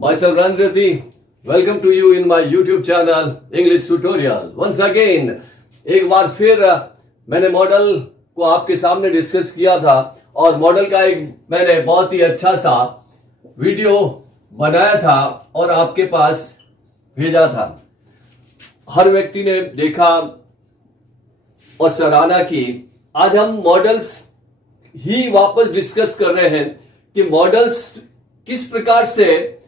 Myself Randrati, welcome to you in my YouTube channel English Tutorial. Once again, एक बार फिर मैंने model को आपके सामने डिस्कस किया था और मॉडल का एक मैंने बहुत ही अच्छा सा वीडियो बनाया था और आपके पास भेजा था। हर व्यक्ति ने देखा और सराहना की। आज हम मॉडल्स ही वापस डिस्कस कर रहे हैं कि मॉडल्स किस प्रकार से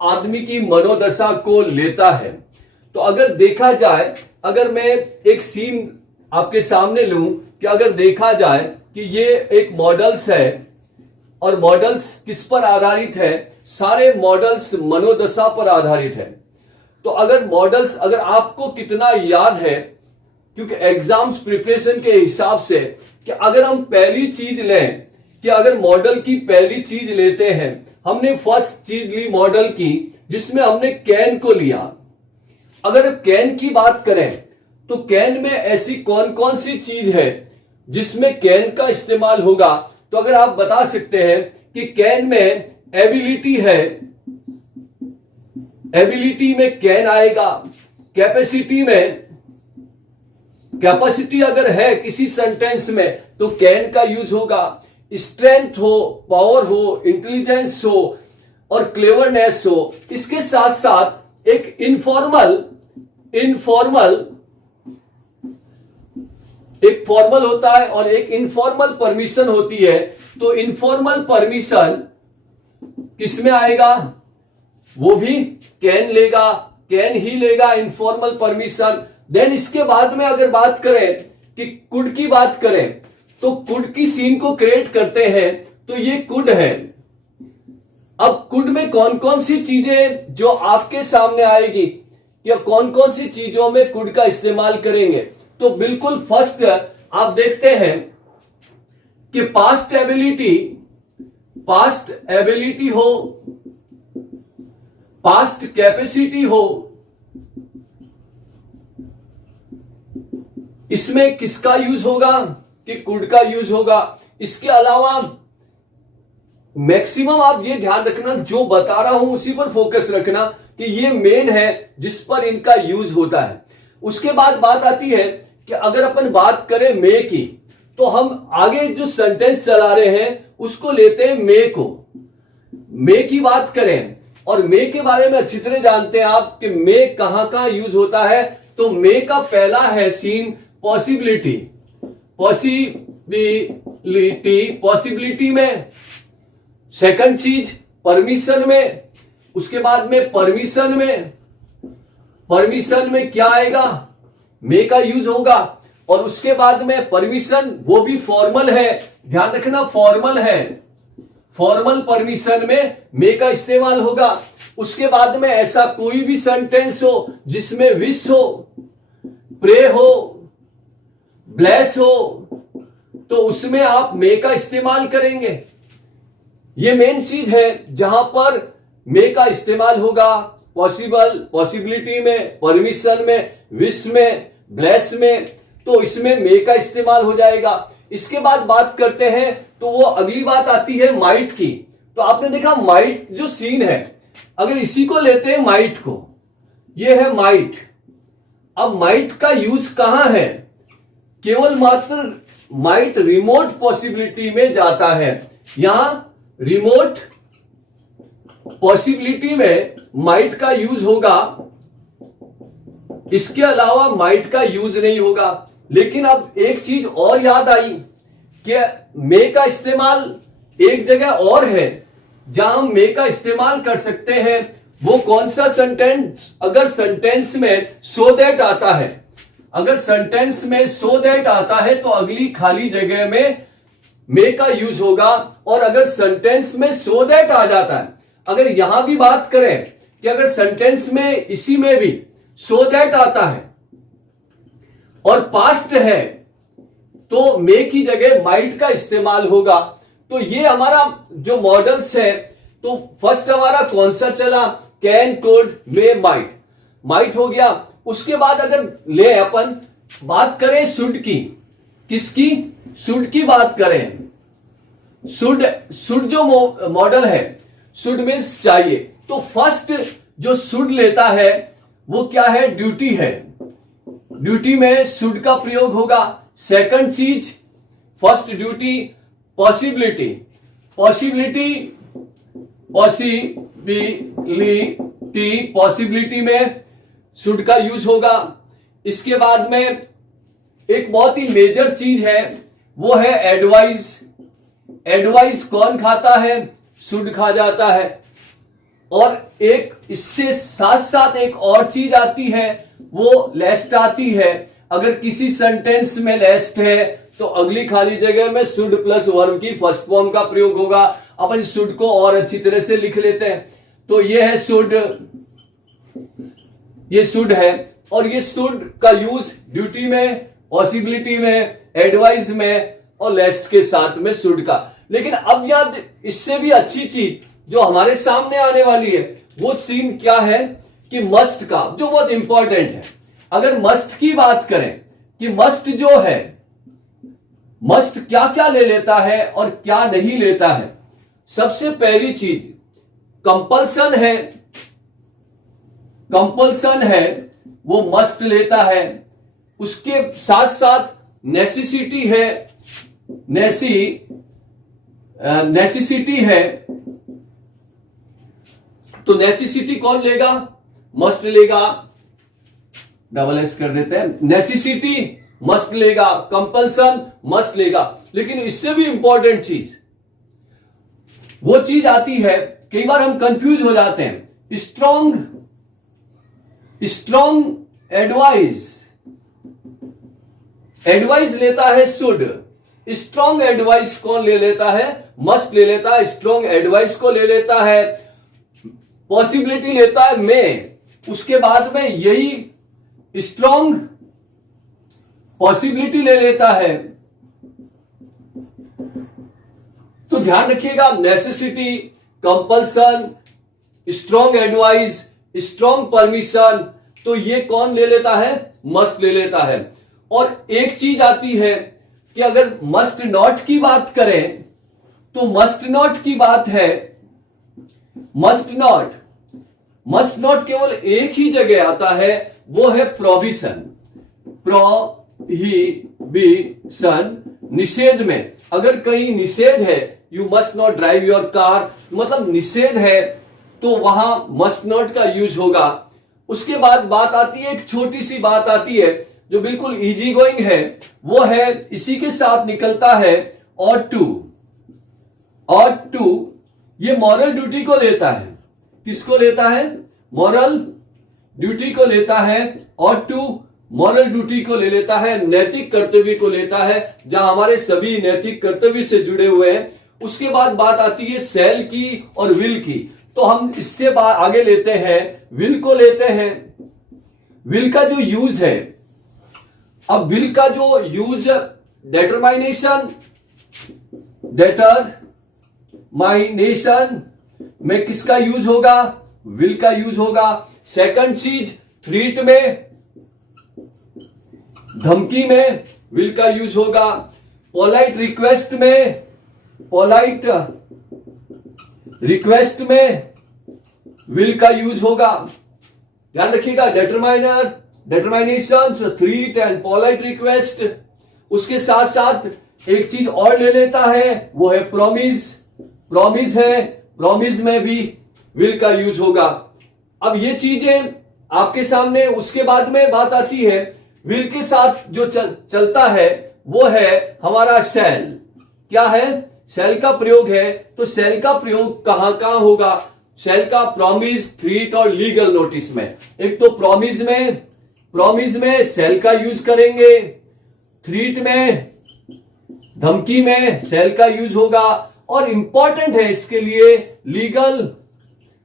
आदमी की मनोदशा को लेता है। तो अगर देखा जाए, अगर मैं एक सीन आपके सामने लूं कि अगर देखा जाए कि ये एक मॉडल्स है और मॉडल्स किस पर आधारित है, सारे मॉडल्स मनोदशा पर आधारित है। तो अगर मॉडल्स, अगर आपको कितना याद है, क्योंकि एग्जाम्स प्रिपरेशन के हिसाब से कि अगर हम पहली चीज लें कि अगर मॉडल की पहली चीज लेते हैं, हमने फर्स्ट चीज ली मॉडल की जिसमें हमने कैन को लिया। अगर कैन की बात करें तो कैन में ऐसी कौन कौन सी चीज है जिसमें कैन का इस्तेमाल होगा। तो अगर आप बता सकते हैं कि कैन में एबिलिटी है, एबिलिटी में कैन आएगा। कैपेसिटी में, कैपेसिटी अगर है किसी सेंटेंस में तो कैन का यूज होगा। स्ट्रेंथ हो, पावर हो, इंटेलिजेंस हो और क्लेवरनेस हो। इसके साथ साथ एक इनफॉर्मल एक फॉर्मल होता है और एक इनफॉर्मल परमिशन होती है। तो इनफॉर्मल परमिशन किसमें आएगा? वो भी कैन लेगा, कैन ही लेगा इनफॉर्मल परमिशन। देन इसके बाद में अगर बात करें कि कुड की बात करें तो कुड की सीन को क्रिएट करते हैं तो ये कुड है। अब कुड में कौन कौन सी चीजें जो आपके सामने आएगी या कौन कौन सी चीजों में कुड का इस्तेमाल करेंगे, तो बिल्कुल फर्स्ट आप देखते हैं कि पास्ट एबिलिटी हो, पास्ट कैपेसिटी हो, इसमें किसका यूज होगा? कि कुड का यूज होगा। इसके अलावा मैक्सिमम आप ये ध्यान रखना, जो बता रहा हूं उसी पर फोकस रखना कि ये मेन है जिस पर इनका यूज होता है। उसके बाद बात आती है कि अगर अपन बात करें मे की, तो हम आगे जो सेंटेंस चला रहे हैं उसको लेते हैं मे को। मे की बात करें और मे के बारे में अच्छी तरह जानते हैं आप कि मे कहां कहां यूज होता है। तो मे का पहला है सीन पॉसिबिलिटी पॉसिबिलिटी में। सेकंड चीज परमिशन में। उसके बाद में परमिशन में क्या आएगा? मे का यूज होगा। और उसके बाद में परमिशन वो भी फॉर्मल है, ध्यान रखना फॉर्मल है। फॉर्मल परमिशन में मे का इस्तेमाल होगा। उसके बाद में ऐसा कोई भी सेंटेंस हो जिसमें विश हो, प्रे हो, ब्लेस हो, तो उसमें आप मे का इस्तेमाल करेंगे। ये मेन चीज है जहां पर मे का इस्तेमाल होगा। पॉसिबिलिटी में, परमिशन में, विश में, ब्लेस में, तो इसमें मे का इस्तेमाल हो जाएगा। इसके बाद बात करते हैं तो वो अगली बात आती है माइट की। तो आपने देखा माइट जो सीन है, अगर इसी को लेते हैं माइट को, ये है माइट। अब माइट का यूज कहां है? केवल मात्र माइट रिमोट पॉसिबिलिटी में जाता है। यहां रिमोट पॉसिबिलिटी में माइट का यूज होगा, इसके अलावा माइट का यूज नहीं होगा। लेकिन अब एक चीज और याद आई कि मे का इस्तेमाल एक जगह और है जहां हम मे का इस्तेमाल कर सकते हैं। वो कौन सा सेंटेंस? अगर सेंटेंस में सो दैट आता है, अगर सेंटेंस में सो दैट आता है तो अगली खाली जगह में मे का यूज होगा। और अगर सेंटेंस में सो दैट आ जाता है, अगर यहां भी बात करें कि अगर सेंटेंस में इसी में भी सो दैट आता है और पास्ट है तो मे की जगह माइट का इस्तेमाल होगा। तो ये हमारा जो मॉडल्स है, तो फर्स्ट हमारा कौन सा चला? Can, could, may, might. Might हो गया। उसके बाद अगर ले अपन बात करें शुड की, किसकी? शुड की बात करें। शुड जो मॉडल है, शुड मीन्स चाहिए। तो फर्स्ट जो शुड लेता है वो क्या है? ड्यूटी है। ड्यूटी में शुड का प्रयोग होगा। सेकंड चीज, फर्स्ट ड्यूटी पॉसिबिलिटी, पॉसिबिलिटी में शुड का यूज होगा। इसके बाद में एक बहुत ही मेजर चीज है, वो है एडवाइस। एडवाइस कौन खाता है? शुड खा जाता है। और एक इससे साथ साथ एक और चीज आती है, वो लेस्ट आती है। अगर किसी सेंटेंस में लेस्ट है तो अगली खाली जगह में शुड प्लस वर्ब की फर्स्ट फॉर्म का प्रयोग होगा। अपन शुड को और अच्छी तरह से लिख लेते हैं। तो ये है शुड, ये शुड है। और ये शुड का यूज ड्यूटी में, पॉसिबिलिटी में, एडवाइस में और लेस्ट के साथ में शुड का। लेकिन अब याद, इससे भी अच्छी चीज जो हमारे सामने आने वाली है वो सीन क्या है कि मस्ट का, जो बहुत इंपॉर्टेंट है। अगर मस्ट की बात करें कि मस्ट जो है, मस्ट क्या क्या ले लेता है और क्या नहीं लेता है। सबसे पहली चीज कंपल्सन है, कंपल्सन है वो मस्ट लेता है। उसके साथ साथ नेसेसिटी है, नेसेसिटी है। तो नेसेसिटी कौन लेगा? मस्ट लेगा। डबल एस कर देते हैं। नेसेसिटी मस्ट लेगा, कंपल्सन मस्ट लेगा। लेकिन इससे भी इंपॉर्टेंट चीज, वो चीज आती है, कई बार हम कंफ्यूज हो जाते हैं। स्ट्रॉन्ग एडवाइस, एडवाइस लेता है शुड। स्ट्रॉन्ग एडवाइस कौन ले लेता है? मस्ट ले लेता है। स्ट्रॉन्ग एडवाइस को ले लेता है, पॉसिबिलिटी लेता है में। उसके बाद में यही स्ट्रॉन्ग पॉसिबिलिटी ले लेता है। तो ध्यान रखिएगा, necessity, compulsion, strong advice, strong permission, तो ये कौन ले लेता है? मस्ट ले लेता है। और एक चीज आती है कि अगर मस्ट नॉट की बात करें तो मस्ट नॉट की बात है, मस्ट नॉट केवल एक ही जगह आता है, वो है प्रोविजन। प्रोहिबिशन, निषेध में। अगर कहीं निषेध है, you must not drive your car, मतलब निषेध है, तो वहां मस्ट नॉट का यूज होगा। उसके बाद बात आती है, एक छोटी सी बात आती है जो बिल्कुल इजी गोइंग है, वो है इसी के साथ निकलता है ought to। ought to ये मॉरल ड्यूटी को लेता है। किसको लेता है? मॉरल ड्यूटी को लेता है। ought to मॉरल ड्यूटी को ले लेता है, नैतिक कर्तव्य को लेता है, जहां हमारे सभी नैतिक कर्तव्य से जुड़े हुए हैं। उसके बाद बात आती है सेल की और विल की। तो हम इससे आगे लेते हैं, विल को लेते हैं। विल का जो यूज है, अब विल का जो यूज, डेटरमाइनेशन में किसका यूज होगा? विल का यूज होगा। सेकंड चीज, थ्रीट में, धमकी में विल का यूज होगा। पोलाइट रिक्वेस्ट में, पोलाइट रिक्वेस्ट में विल का यूज होगा। ध्यान रखिएगा, डेटरमाइनेशन, थ्रीट एंड पोलाइट रिक्वेस्ट। उसके साथ साथ एक चीज और ले लेता है, वो है प्रॉमिस। प्रॉमिस है, प्रॉमिस में भी विल का यूज होगा। अब ये चीजें आपके सामने। उसके बाद में बात आती है, विल के साथ जो चलता है वो है हमारा सेल। क्या है? सेल का प्रयोग है। तो सेल का प्रयोग कहां कहां होगा? सेल का प्रॉमिस, थ्रीट और लीगल नोटिस में। एक तो प्रॉमिस में सेल का यूज करेंगे, थ्रीट में, धमकी में सेल का यूज होगा, और इंपॉर्टेंट है इसके लिए लीगल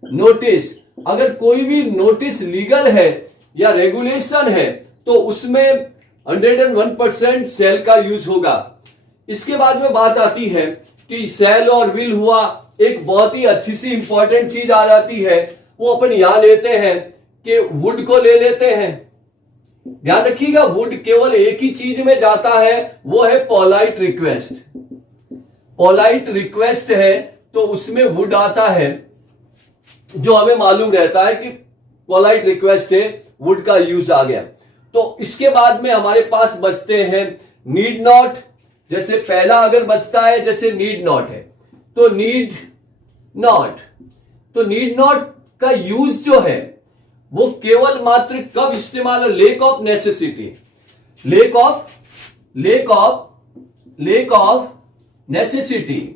नोटिस। अगर कोई भी नोटिस लीगल है या रेगुलेशन है तो उसमें 101% सेल का यूज होगा। इसके बाद में बात आती है कि सेल और विल हुआ, एक बहुत ही अच्छी सी इंपॉर्टेंट चीज आ जाती है, वो अपन यहां लेते हैं कि वुड को ले लेते हैं। ध्यान रखिएगा, वुड केवल एक ही चीज में जाता है, वो है पोलाइट रिक्वेस्ट। पोलाइट रिक्वेस्ट है तो उसमें वुड आता है। जो हमें मालूम रहता है कि पोलाइट रिक्वेस्ट है, वुड का यूज आ गया। तो इसके बाद में हमारे पास बचते हैं नीड नॉट। जैसे पहला अगर बचता है, जैसे नीड नॉट है, तो नीड नॉट का यूज जो है वो केवल मात्र कब इस्तेमाल है? Lake of necessity, lake of necessity,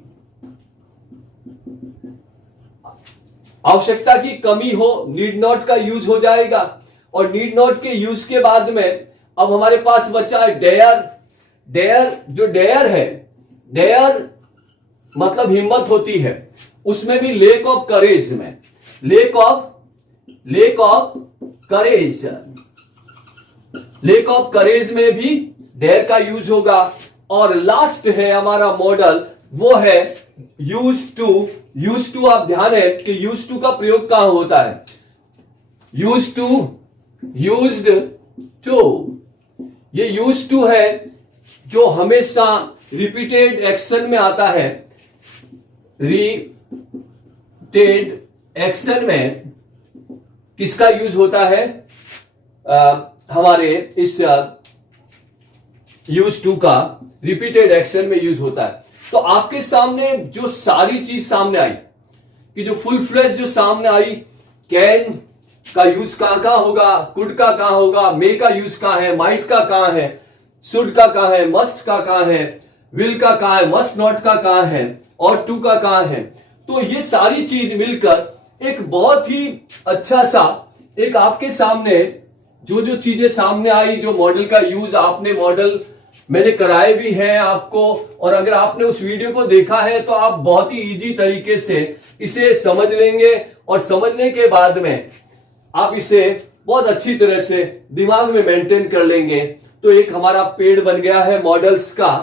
आवश्यकता की कमी हो, नीड नॉट का यूज हो जाएगा। और नीड नॉट के यूज के बाद में अब हमारे पास बचा है डेयर। जो डेयर है, डेयर मतलब हिम्मत होती है, उसमें भी लेक ऑफ करेज में, लेक ऑफ करेज में भी डेयर का यूज होगा। और लास्ट है हमारा मॉडल, वो है यूज टू। आप ध्यान है कि यूज टू का प्रयोग कहां होता है? यूज्ड टू, ये यूज टू है जो हमेशा रिपीटेड एक्शन में आता है। रिपीटेड एक्शन में किसका यूज होता है? हमारे इस यूज टू का रिपीटेड एक्शन में यूज होता है। तो आपके सामने जो सारी चीज सामने आई, कि जो फुल फ्लेश जो सामने आई, कैन का यूज कहां होगा, कुड का कहां होगा, मे का यूज कहां है, माइट का कहां है, शुड का कहां है, मस्ट का कहां है, विल का कहां है, मस्ट नॉट का कहां है, और टू का कहां है। तो ये सारी चीज मिलकर एक बहुत ही अच्छा सा एक आपके सामने जो चीजें सामने आई, जो मॉडल का यूज आपने मॉडल मैंने कराए भी हैं आपको, और अगर आपने उस वीडियो को देखा है तो आप बहुत ही इजी तरीके से इसे समझ लेंगे, और समझने के बाद में आप इसे बहुत अच्छी तरह से दिमाग में मेंटेन कर लेंगे। तो एक हमारा पेड़ बन गया है मॉडल्स का।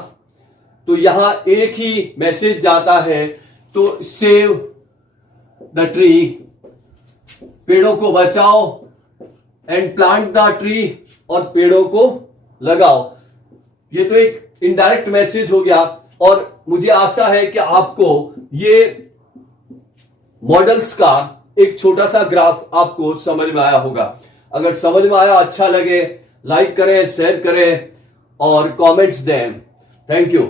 तो यहां एक ही मैसेज जाता है, तो सेव द ट्री, पेड़ों को बचाओ, एंड प्लांट द ट्री, और पेड़ों को लगाओ। ये तो एक इनडायरेक्ट मैसेज हो गया, और मुझे आशा है कि आपको ये मॉडल्स का एक छोटा सा ग्राफ आपको समझ में आया होगा। अगर समझ में आया, अच्छा लगे, लाइक करें, शेयर करें और कमेंट्स दें। Thank you.